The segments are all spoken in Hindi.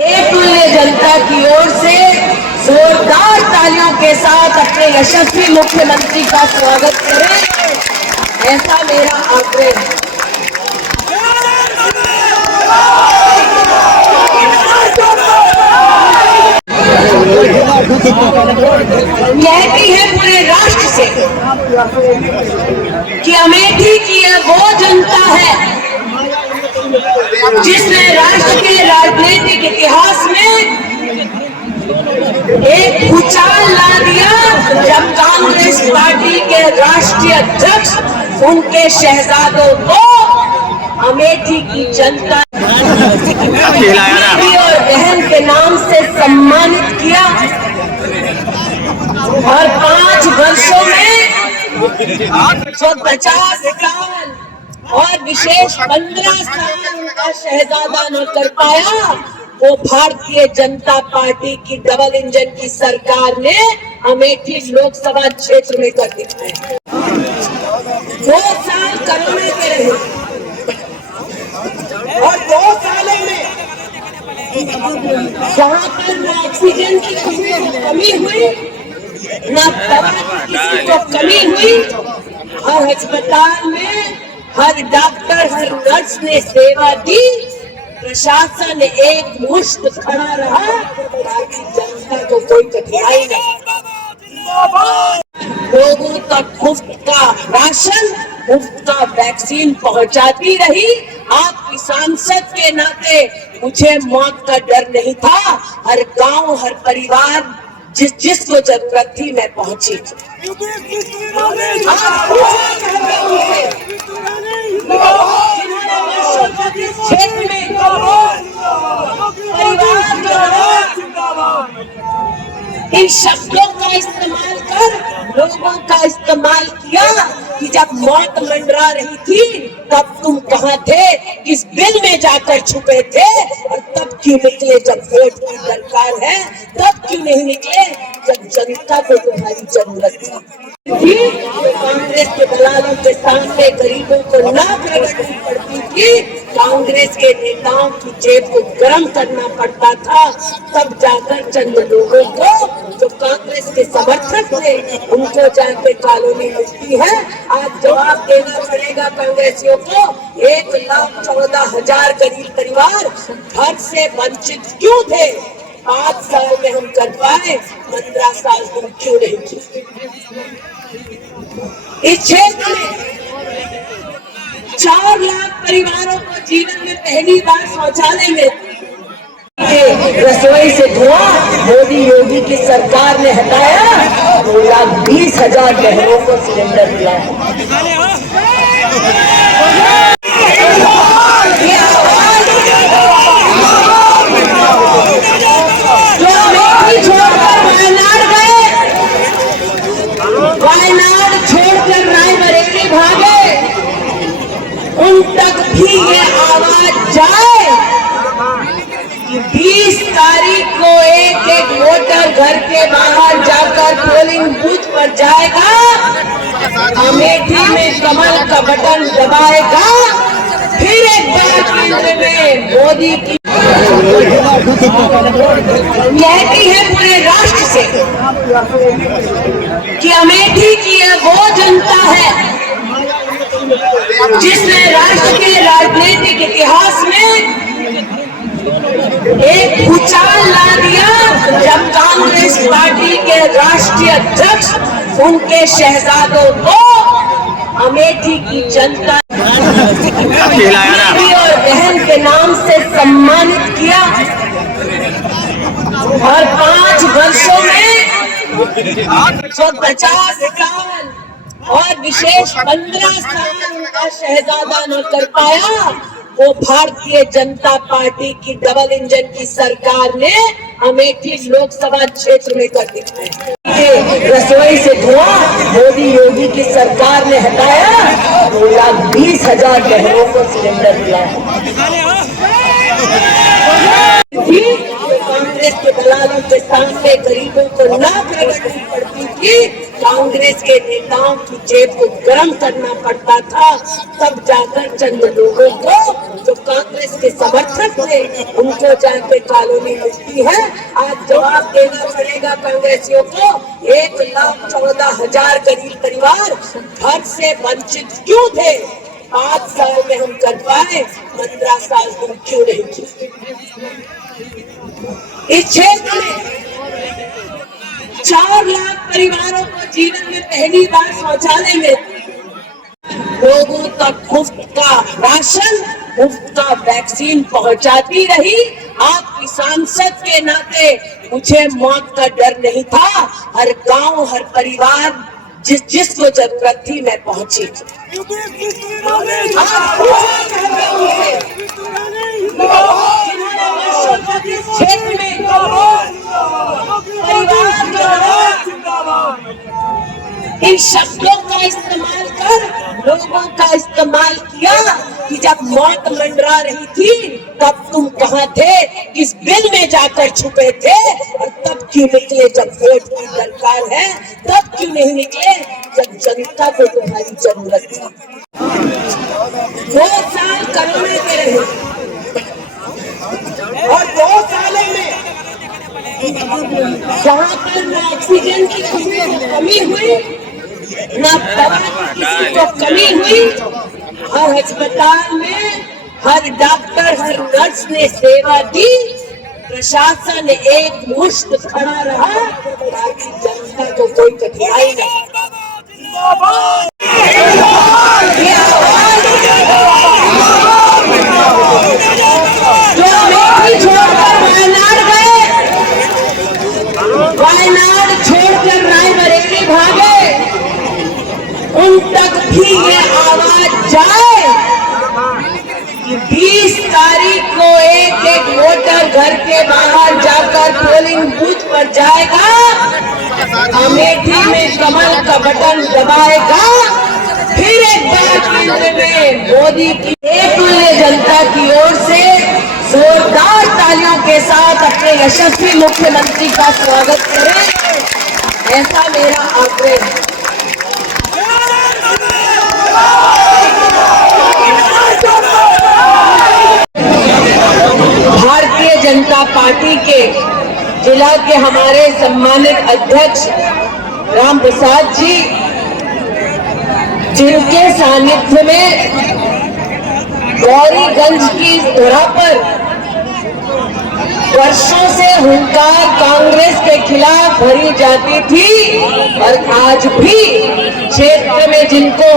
तुल्य जनता की ओर से जोरदार तालियों के साथ अपने यशस्वी मुख्यमंत्री का स्वागत करें, ऐसा मेरा आग्रह है। कहती है पूरे राष्ट्र से कि अमेठी की यह वो जनता है जिसने राष्ट्र के राजनीतिक इतिहास में एक भूचाल ला दिया, जब कांग्रेस पार्टी के राष्ट्रीय अध्यक्ष उनके शहजादों को अमेठी की जनता और बहन के नाम से सम्मानित किया और 5 वर्षों में जो 50 साल और विशेष 15 साल उनका शहजादा न कर पाया, वो भारतीय जनता पार्टी की डबल इंजन की सरकार ने अमेठी लोकसभा क्षेत्र में कर दिखाया। 2 साल कोरोना के रहे और 2 सालों में जहाँ पर न ऑक्सीजन की कमी हुई, न दवा की किसी को कमी हुई, और अस्पताल में हर डॉक्टर हर नर्स ने सेवा दी, प्रशासन एक मुश्त खड़ा रहा ताकि जनता को कोई कठिनाई न हो। लोगों तक मुफ्त का राशन, मुफ्त का वैक्सीन पहुंचाती रही। आपकी सांसद के नाते मुझे मौत का डर नहीं था। हर गांव हर परिवार जिसको जरूरत थी मैं पहुंची। क्षेत्र में इन शब्दों का इस्तेमाल कर लोगों का इस्तेमाल किया कि जब मौत मंडरा रही थी तब तुम कहाँ थे, किस बिल में जाकर छुपे थे, और तब क्यों निकले जब वोट की दरकार है, तब क्यों नहीं निकले जब जनता को तुम्हारी जरूरत थी। कांग्रेस के दलालों के सामने गरीबों को नाक रगड़नी पड़ती थी, कांग्रेस के नेताओं की जेब को गर्म करना पड़ता था, तब जाकर चंद लोगों को जो कांग्रेस के समर्थक थे उनको जाके कॉलोनी मिलती है। आज जवाब देना पड़ेगा कांग्रेसियों को। 1,14,000 गरीब परिवार घर से वंचित क्यों थे? 5 साल में हम कर पाए, 15 साल तुम क्यों नहीं किए? इस क्षेत्र में 4 लाख परिवारों को जीवन में पहली बार शौचालय में रसोई से धुआं मोदी योगी की सरकार ने हटाया। 2,20,000 बहनों को सिलेंडर मिला है। जो अमेठी छोड़कर वायनाड गए, वायनाड छोड़कर रायबरेली भागे, उन तक भी ये आवाज जाए कि 20 तारीख को एक वोटर घर के बाहर जाकर पोलिंग बूथ पर जाएगा, अमेठी में कमल का बटन दबाएगा, फिर एक बार केंद्र में मोदी की कहती है पूरे राष्ट्र से कि अमेठी की यह वो जनता है जिसने राष्ट्र के राजनीतिक इतिहास में एक भूचाल ला दिया, जब कांग्रेस पार्टी के राष्ट्रीय अध्यक्ष उनके शहजादों को अमेठी की जनता और बहन के नाम से सम्मानित किया और 5 वर्षों में जो 50 साल और विशेष 15 साल उनका शहजादा न कर पाया, वो भारतीय जनता पार्टी की डबल इंजन की सरकार ने अमेठी लोकसभा क्षेत्र में कर दिखाया। रसोई से धुआं मोदी योगी की सरकार ने हटाया। 2,20,000 बहनों को सिलेंडर मिला है। कांग्रेस के दलालों के सामने गरीबों को नाक रगड़नी पड़ती थी, कांग्रेस के नेताओं की जेब को गर्म करना पड़ता था, तब जाकर चंद लोगों को जो कांग्रेस के समर्थक थे उनको जाके कॉलोनी मिलती है। आज जवाब देना पड़ेगा कांग्रेसियों को। 1,14,000 गरीब परिवार घर से वंचित क्यों थे? 5 साल में हम कर पाए, 15 साल हम क्यों नहीं किए? इस क्षेत्र में 4 लाख परिवारों को जीवन में पहली बार शौचालय में, लोगों तक मुफ्त का राशन, मुफ्त का वैक्सीन पहुंचाती रही। आपकी सांसद के नाते मुझे मौत का डर नहीं था। हर गांव, हर परिवार जिसको जरूरत थी मैं पहुंची। क्षेत्र में इन शब्दों का इस्तेमाल कर लोगों का इस्तेमाल किया कि जब मौत मंडरा रही थी तब तुम कहां थे, किस बिल में जाकर छुपे थे, और तब क्यों निकले जब वोट की दरकार है, तब क्यों नहीं निकले जब जनता को तुम्हारी जरूरत थी। 2 साल कोरोना के रहे और 2 सालों में जहां पर न ऑक्सीजन की कमी हुई, न दवा की किसी को कमी हुई, हर अस्पताल में हर डॉक्टर, हर नर्स ने सेवा दी, प्रशासन एक मुश्त खड़ा रहा ताकि जनता को कोई कठिनाई न वायनाड छोड़कर रायबरेली भागे, उन तक भी ये आवाज जाए कि 20 तारीख को एक वोटर घर के बाहर जाकर पोलिंग बूथ पर जाएगा, अमेठी में कमल का बटन दबाएगा, फिर एक बार केंद्र में मोदी की एकमात्र जनता की ओर से जोरदार तालियों के साथ अपने यशस्वी मुख्यमंत्री का स्वागत करें, ऐसा मेरा आग्रह है। भारतीय जनता पार्टी के जिला के हमारे सम्मानित अध्यक्ष राम प्रसाद जी, जिनके सानिध्य में गौरीगंज की धरा पर वर्षों से हुंकार कांग्रेस के खिलाफ भरी जाती थी, और आज भी क्षेत्र में जिनको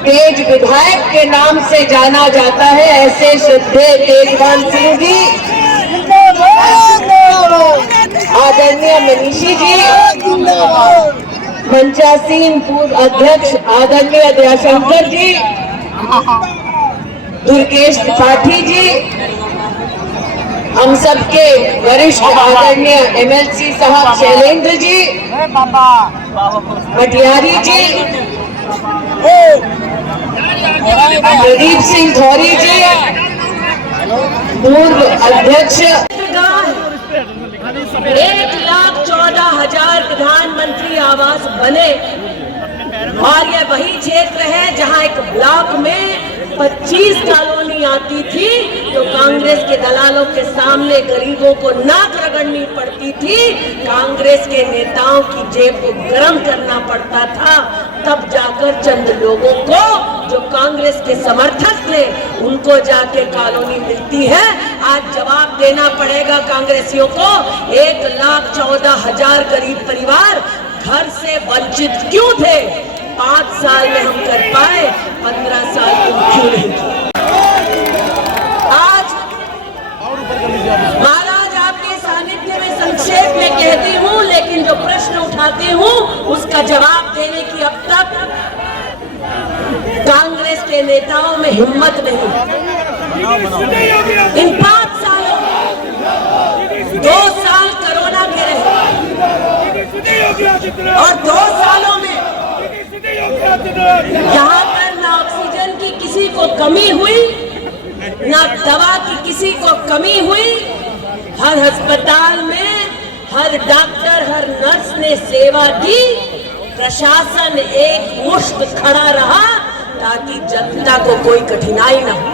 तेज विधायक के नाम से जाना जाता है, ऐसे श्रद्धेय तेजवान सिंह जी, आदरणीय मनीषी जी, मंचासीन पूर्व अध्यक्ष आदरणीय दयाशंकर जी, दुर्गेश त्रिपाठी जी, हम सबके वरिष्ठ आदरणीय एमएलसी साहब शैलेंद्र जी, भटियारी जी, प्रदीप सिंह धौरी जी, पूर्व अध्यक्ष, 1,14,000 प्रधानमंत्री आवास बने, और यह वही क्षेत्र है जहां एक ब्लॉक में 25 कॉलोनी आती थी, तो कांग्रेस के दलालों के सामने गरीबों को नाक रगड़नी पड़ती थी, कांग्रेस के नेताओं की जेब को गर्म करना पड़ता था, तब जाकर चंद लोगों को जो कांग्रेस के समर्थक थे उनको जाके कॉलोनी मिलती है। आज जवाब देना पड़ेगा कांग्रेसियों को। 1,14,000 गरीब परिवार घर से वंचित क्यों थे? 5 साल में हम कर पाए, 15 साल तुम क्यों नहीं किए? आज महाराज आपके सानिध्य में संक्षेप में कहती हूँ, लेकिन जो प्रश्न उठाती हूँ उसका जवाब देने की अब तक कांग्रेस के नेताओं में हिम्मत नहीं। इन 5 सालों 2 साल कोरोना के रहे, और 2 सालों में यहाँ पर न ऑक्सीजन की किसी को कमी हुई, न दवा की किसी को कमी हुई। हर अस्पताल में हर डॉक्टर, हर नर्स ने सेवा दी, प्रशासन एक मुश्त खड़ा रहा ताकि जनता को कोई कठिनाई न हो।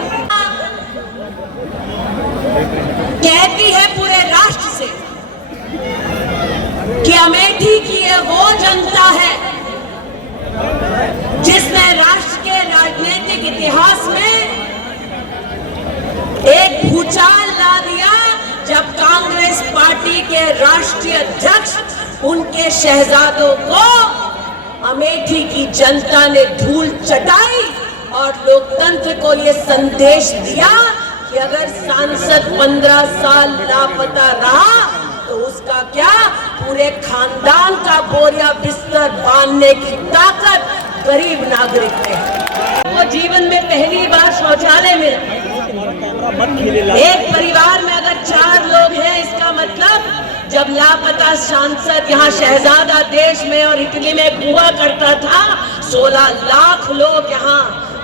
कहती है पूरे राष्ट्र से कि अमेठी की ये वो जनता है जिसने राष्ट्र के राजनीतिक इतिहास में एक भूचाल ला दिया जब कांग्रेस पार्टी के राष्ट्रीय अध्यक्ष उनके शहजादों को अमेठी की जनता ने धूल चटाई और लोकतंत्र को ये संदेश दिया कि अगर सांसद 15 साल लापता रहा तो उसका क्या, पूरे खानदान का बोरिया बिस्तर बांधने की ताकत गरीब नागरिक में है। वो जीवन में पहली बार शौचालय में, एक परिवार में अगर 4 लोग हैं, इसका मतलब जब लापता सांसद यहाँ शहजादा देश में और इटली में हुआ करता था, 16 लाख लोग यहाँ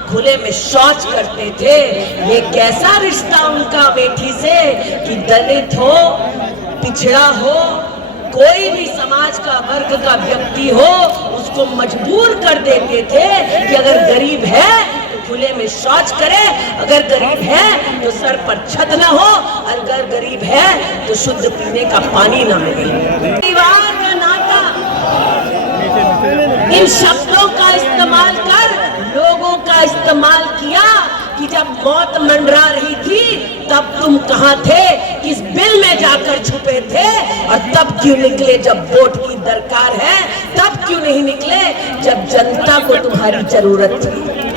खुले में शौच करते थे। ये कैसा रिश्ता उनका अमेठी से कि दलित हो, पिछड़ा हो, कोई भी समाज का वर्ग का व्यक्ति हो, उसको मजबूर कर देते थे कि अगर गरीब है तो खुले में शौच करे, अगर गरीब है तो सर पर छत न हो, अगर गरीब है तो शुद्ध पीने का पानी ना मिले। परिवार का नाता, इन शब्दों का इस्तेमाल कर लोगों का इस्तेमाल किया कि जब मौत मंडरा रही थी तब तुम कहां थे, किस बिल में जाकर छुपे थे, और तब क्यों निकले जब वोट की दरकार है, तब क्यों नहीं निकले जब जनता को तुम्हारी जरूरत थी।